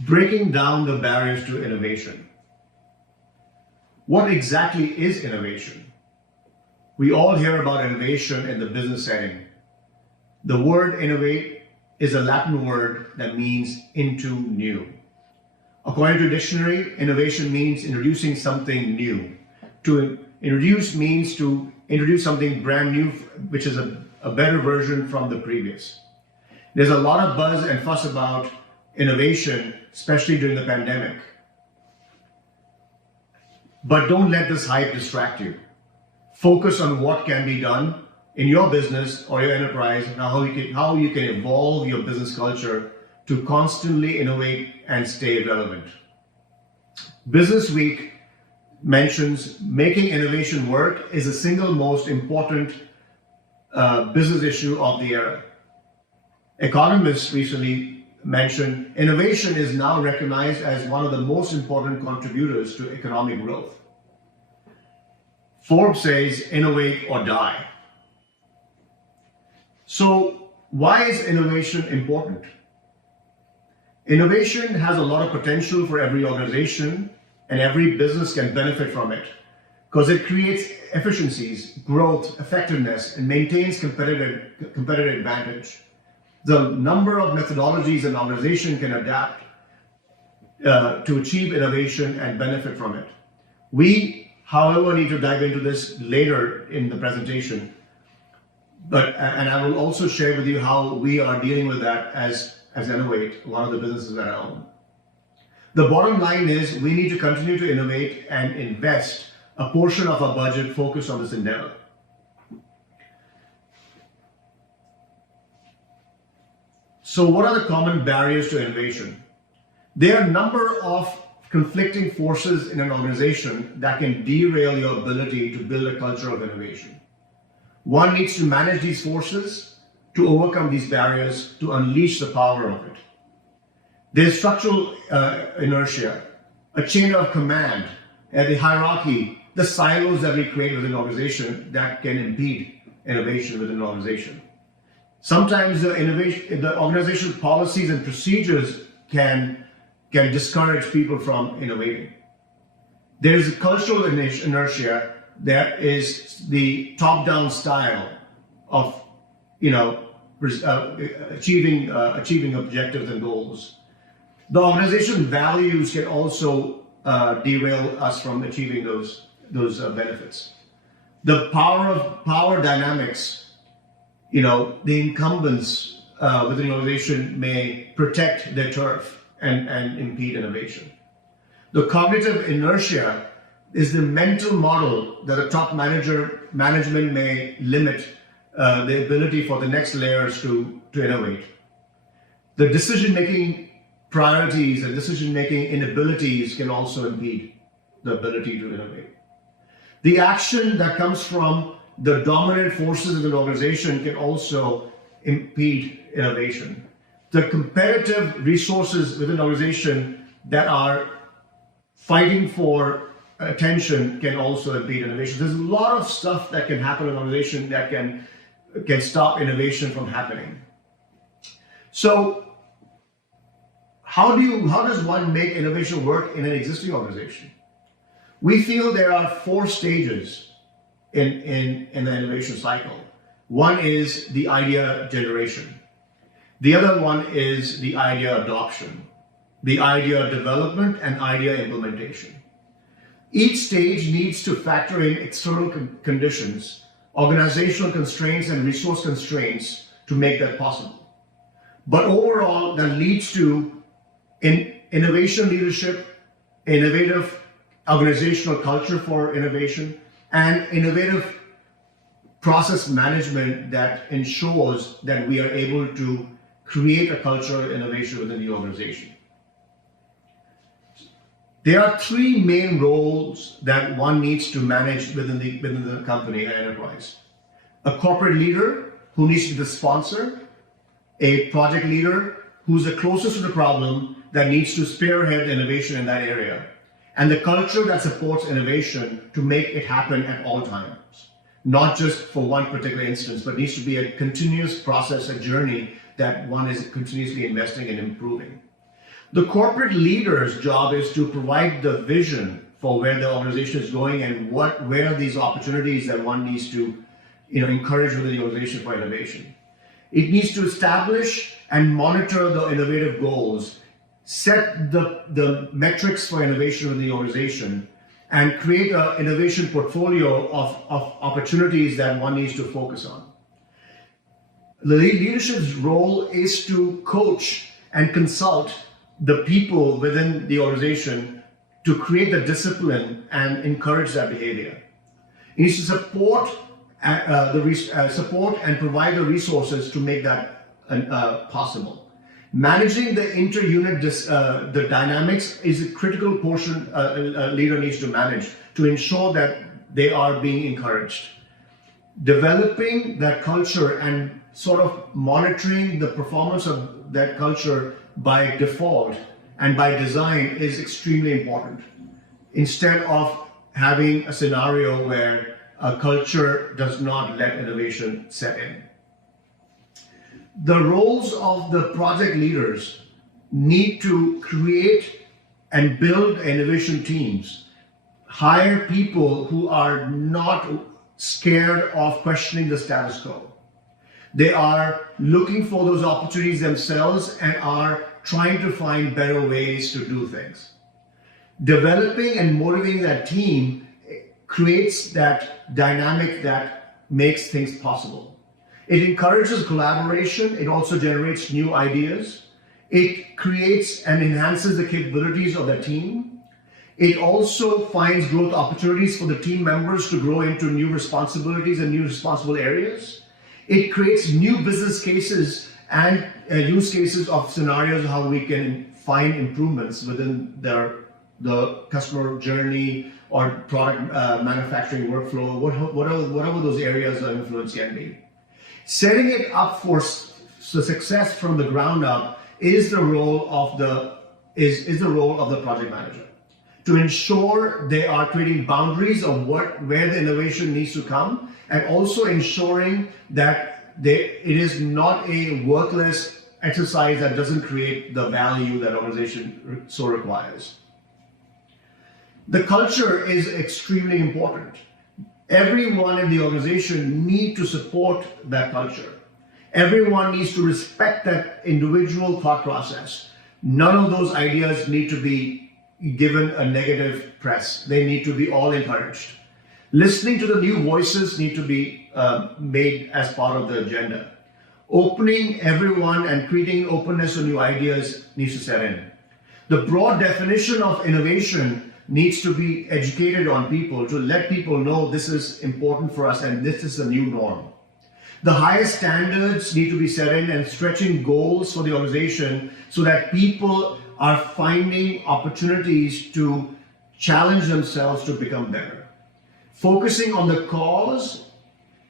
Breaking down the barriers to innovation. What exactly is innovation? We all hear about innovation in the business setting. The word innovate is a Latin word that means into new. According to dictionary, innovation means introducing something new. To introduce means to introduce something brand new, which is a better version from the previous. There's a lot of buzz and fuss about innovation, especially during the pandemic. But don't let this hype distract you. Focus on what can be done in your business or your enterprise, and how you can evolve your business culture to constantly innovate and stay relevant. Business Week mentions making innovation work is the single most important business issue of the era. Economists recently mentioned innovation is now recognized as one of the most important contributors to economic growth. Forbes says innovate or die. So why is innovation important? Innovation has a lot of potential for every organization, and every business can benefit from it because it creates efficiencies, growth, effectiveness, and maintains competitive advantage. The number of methodologies an organization can adapt to achieve innovation and benefit from it. We, however, need to dive into this later in the presentation. And I will also share with you how we are dealing with that as ENO8, one of the businesses that I own. The bottom line is we need to continue to innovate and invest a portion of our budget focused on this endeavor. So what are the common barriers to innovation? There are a number of conflicting forces in an organization that can derail your ability to build a culture of innovation. One needs to manage these forces to overcome these barriers, to unleash the power of it. There's structural inertia, a chain of command, the hierarchy, the silos that we create within an organization that can impede innovation within an organization. Sometimes the organizational policies and procedures can discourage people from innovating. There's a cultural inertia that is the top-down style of achieving objectives and goals. The organization values can also derail us from achieving those benefits. The power dynamics. The incumbents within the organization may protect their turf and impede innovation. The cognitive inertia is the mental model that a top management may limit the ability for the next layers to innovate. The decision-making priorities and decision-making inabilities can also impede the ability to innovate. The action that comes from the dominant forces of an organization can also impede innovation. The competitive resources within an organization that are fighting for attention can also impede innovation. There's a lot of stuff that can happen in an organization that can stop innovation from happening. So how does one make innovation work in an existing organization? We feel there are 4 stages in the innovation cycle. One is the idea generation. The other one is the idea adoption, the idea development, and idea implementation. Each stage needs to factor in external conditions, organizational constraints, and resource constraints to make that possible. But overall, that leads to innovation leadership, innovative organizational culture for innovation, and innovative process management that ensures that we are able to create a culture of innovation within the organization. There are 3 main roles that one needs to manage within the company and enterprise. A corporate leader who needs to be the sponsor, a project leader who's the closest to the problem that needs to spearhead innovation in that area, and the culture that supports innovation to make it happen at all times, not just for one particular instance, but needs to be a continuous process, a journey that one is continuously investing in improving. The corporate leader's job is to provide the vision for where the organization is going and where are these opportunities that one needs to encourage within the organization for innovation. It needs to establish and monitor the innovative goals, set the metrics for innovation within the organization, and create an innovation portfolio of opportunities that one needs to focus on. The leadership's role is to coach and consult the people within the organization to create the discipline and encourage that behavior. It needs to support and provide the resources to make that possible. Managing the inter-unit the dynamics is a critical portion a leader needs to manage to ensure that they are being encouraged. Developing that culture and sort of monitoring the performance of that culture by default and by design is extremely important. Instead of having a scenario where a culture does not let innovation set in. The roles of the project leaders need to create and build innovation teams, hire people who are not scared of questioning the status quo. They are looking for those opportunities themselves and are trying to find better ways to do things. Developing and motivating that team creates that dynamic that makes things possible. It encourages collaboration. It also generates new ideas. It creates and enhances the capabilities of the team. It also finds growth opportunities for the team members to grow into new responsibilities and new responsible areas. It creates new business cases and use cases of scenarios how we can find improvements within the customer journey or product manufacturing workflow, whatever those areas of influence can be. Setting it up for success from the ground up is the role of the project manager, to ensure they are creating boundaries of where the innovation needs to come, and also ensuring that it is not a worthless exercise that doesn't create the value that organization so requires. The culture is extremely important. Everyone in the organization needs to support that culture. Everyone needs to respect that individual thought process. None of those ideas need to be given a negative press. They need to be all encouraged. Listening to the new voices need to be made as part of the agenda. Opening everyone and creating openness to new ideas needs to set in. The broad definition of innovation needs to be educated on people to let people know this is important for us and this is the new norm. The highest standards need to be set in and stretching goals for the organization so that people are finding opportunities to challenge themselves to become better. Focusing on the cause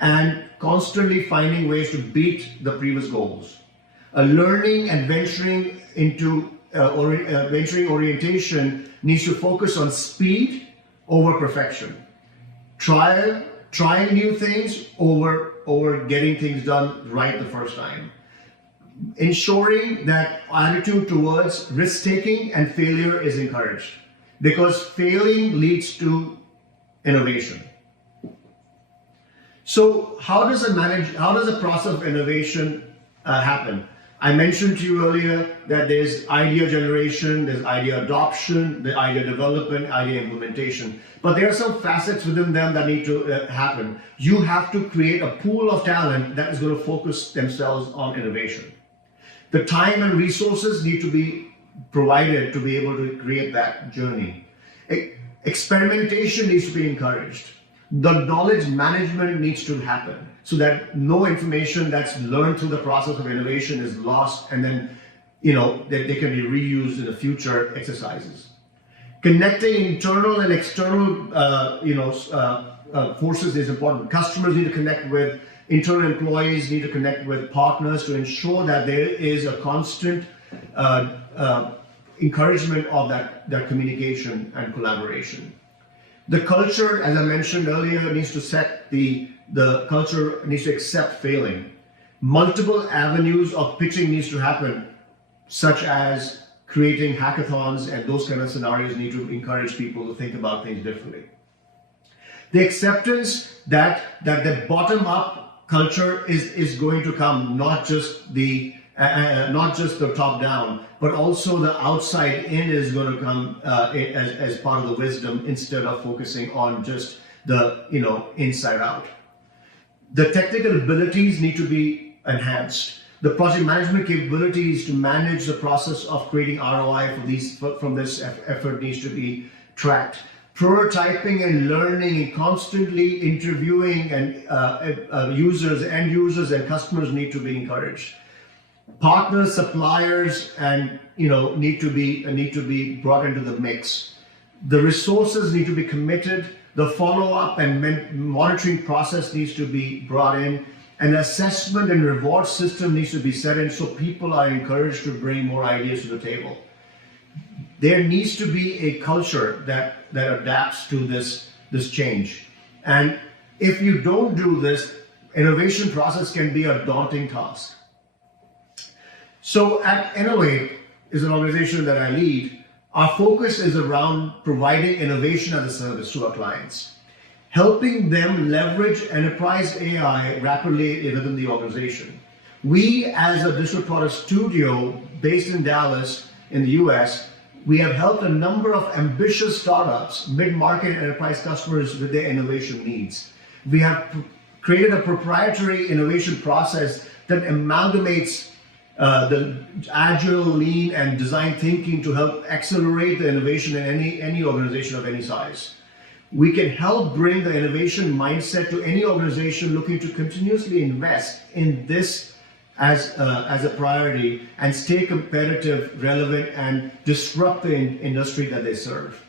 and constantly finding ways to beat the previous goals. Learning and venturing into venturing orientation needs to focus on speed over perfection. Trying new things over getting things done right the first time. Ensuring that attitude towards risk-taking and failure is encouraged, because failing leads to innovation. So how does the process of innovation happen? I mentioned to you earlier that there's idea generation, there's idea adoption, the idea development, idea implementation. But there are some facets within them that need to happen. You have to create a pool of talent that is going to focus themselves on innovation. The time and resources need to be provided to be able to create that journey. Experimentation needs to be encouraged. The knowledge management needs to happen so that no information that's learned through the process of innovation is lost, and then that they can be reused in the future exercises. Connecting internal and external forces is important. Customers need to connect with internal employees, need to connect with partners to ensure that there is a constant encouragement of that communication and collaboration. The culture, as I mentioned earlier, needs to set the culture needs to accept failing. Multiple avenues of pitching needs to happen, such as creating hackathons and those kind of scenarios need to encourage people to think about things differently. The acceptance that the bottom-up culture is going to come, not just the top down, but also the outside in is going to come as part of the wisdom instead of focusing on just the inside out. The technical abilities need to be enhanced. The project management capabilities to manage the process of creating ROI from this effort needs to be tracked. Prototyping and learning and constantly interviewing and end users and customers need to be encouraged. Partners, suppliers, and need to be brought into the mix. The resources need to be committed. The follow-up and monitoring process needs to be brought in. An assessment and reward system needs to be set in so people are encouraged to bring more ideas to the table. There needs to be a culture that adapts to this change. And if you don't do this, innovation process can be a daunting task. So at ENO8 is an organization that I lead. Our focus is around providing innovation as a service to our clients, helping them leverage enterprise AI rapidly within the organization. We, as a digital product studio based in Dallas in the US, we have helped a number of ambitious startups, mid-market enterprise customers with their innovation needs. We have created a proprietary innovation process that amalgamates the agile, lean, and design thinking to help accelerate the innovation in any organization of any size. We can help bring the innovation mindset to any organization looking to continuously invest in this as a priority and stay competitive, relevant, and disrupt the industry that they serve.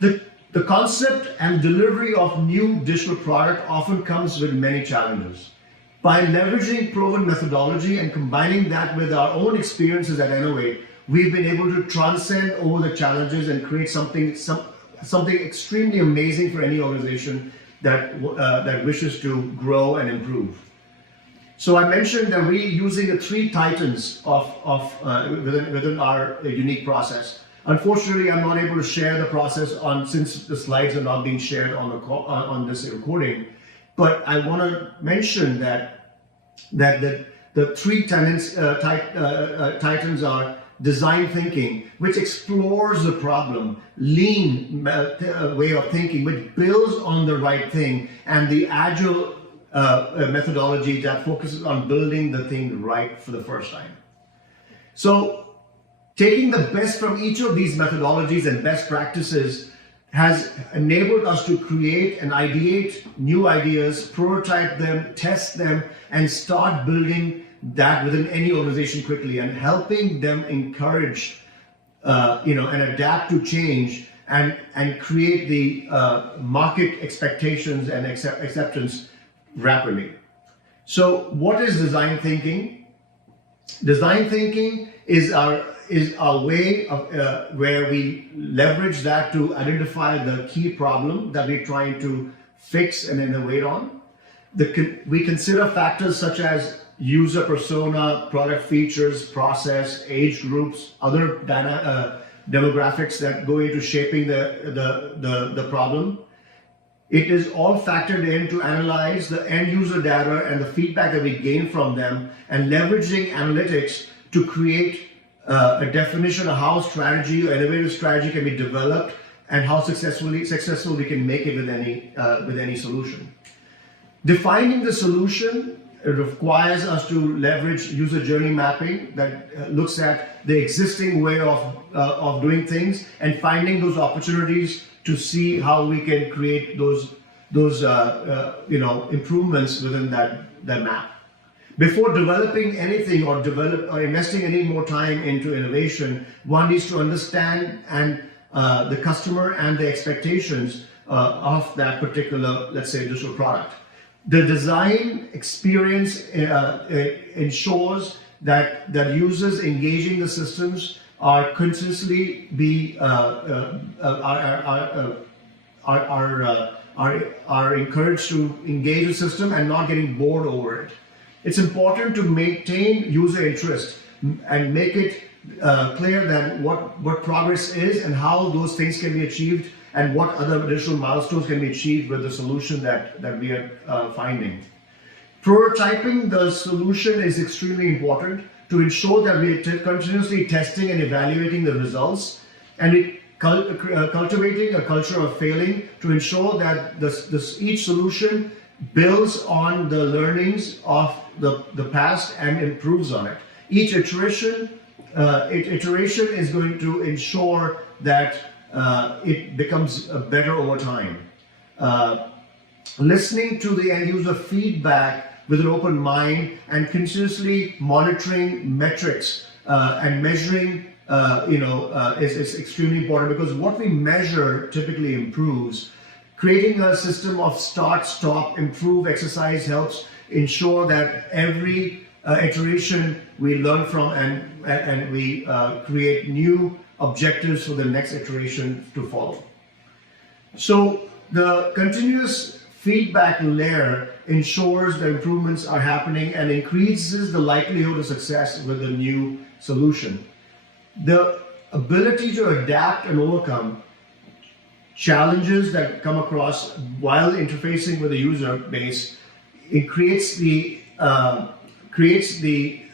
The concept and delivery of new digital product often comes with many challenges. By leveraging proven methodology and combining that with our own experiences at ENO8, we've been able to transcend over the challenges and create something extremely amazing for any organization that wishes to grow and improve. So I mentioned that we're using the three titans within our unique process. Unfortunately, I'm not able to share the process since the slides are not being shared on this recording. But I want to mention that the three titans are design thinking, which explores the problem, lean way of thinking, which builds on the right thing, and the agile methodology that focuses on building the thing right for the first time. So taking the best from each of these methodologies and best practices has enabled us to create and ideate new ideas, prototype them, test them, and start building that within any organization quickly and helping them encourage, and adapt to change and create the market expectations and acceptance rapidly. So what is design thinking? Design thinking is our way of where we leverage that to identify the key problem that we're trying to fix and innovate on. We consider factors such as user persona, product features, process, age groups, other demographics that go into shaping the problem. It is all factored in to analyze the end user data and the feedback that we gain from them and leveraging analytics to create a definition of how strategy or innovative strategy can be developed and how successful we can make it with any solution. Defining the solution requires us to leverage user journey mapping that looks at the existing way of doing things and finding those opportunities to see how we can create those improvements within that map. Before developing anything or investing any more time into innovation, one needs to understand the customer and the expectations of that particular, let's say, digital product. The design experience ensures that users engaging the systems are continuously are encouraged to engage the system and not getting bored over it. It's important to maintain user interest and make it clear that what progress is and how those things can be achieved and what other additional milestones can be achieved with the solution that we are finding. Prototyping the solution is extremely important to ensure that we are continuously testing and evaluating the results, and cultivating a culture of failing to ensure that each solution builds on the learnings of the past and improves on it. Each iteration is going to ensure that it becomes better over time. Listening to the end user feedback with an open mind and continuously monitoring metrics and measuring is extremely important, because what we measure typically improves. Creating a system of start, stop, improve exercise helps ensure that every iteration we learn from and we create new objectives for the next iteration to follow. So the continuous feedback layer ensures the improvements are happening and increases the likelihood of success with the new solution. The ability to adapt and overcome challenges that come across while interfacing with the user base, it creates the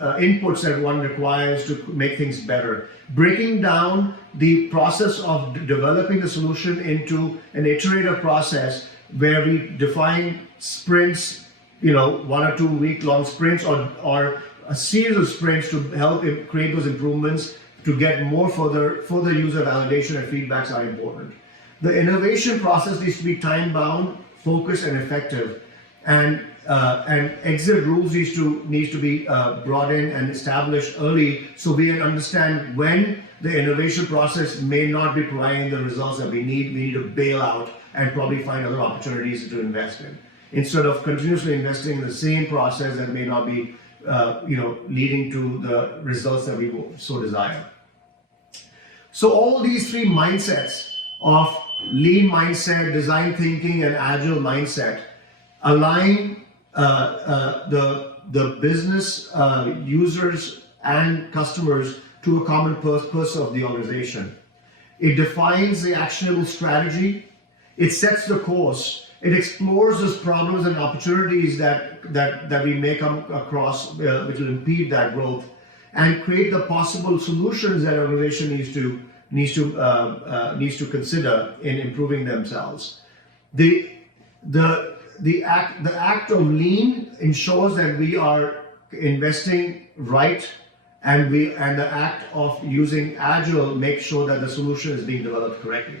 inputs that one requires to make things better. Breaking down the process of developing the solution into an iterative process where we define sprints, 1 or 2 week-long sprints or a series of sprints to help create those improvements to get more further user validation and feedbacks are important. The innovation process needs to be time-bound, focused, and effective, and exit rules needs to be brought in and established early, so we understand when the innovation process may not be providing the results that we need. We need to bail out and probably find other opportunities to invest in, instead of continuously investing in the same process that may not be leading to the results that we so desire. So all these three mindsets of lean mindset, design thinking, and agile mindset align the business users and customers to a common purpose of the organization. It defines the actionable strategy. It sets the course. It explores those problems and opportunities that we may come across which will impede that growth, and create the possible solutions that an organization needs to consider in improving themselves. The act of lean ensures that we are investing right, and the act of using agile makes sure that the solution is being developed correctly.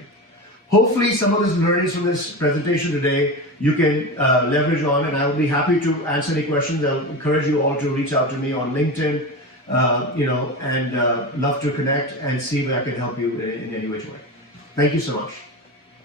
Hopefully, some of the learnings from this presentation today you can leverage on, and I'll be happy to answer any questions. I'll encourage you all to reach out to me on LinkedIn, and love to connect and see if I can help you in any which way. Thank you so much.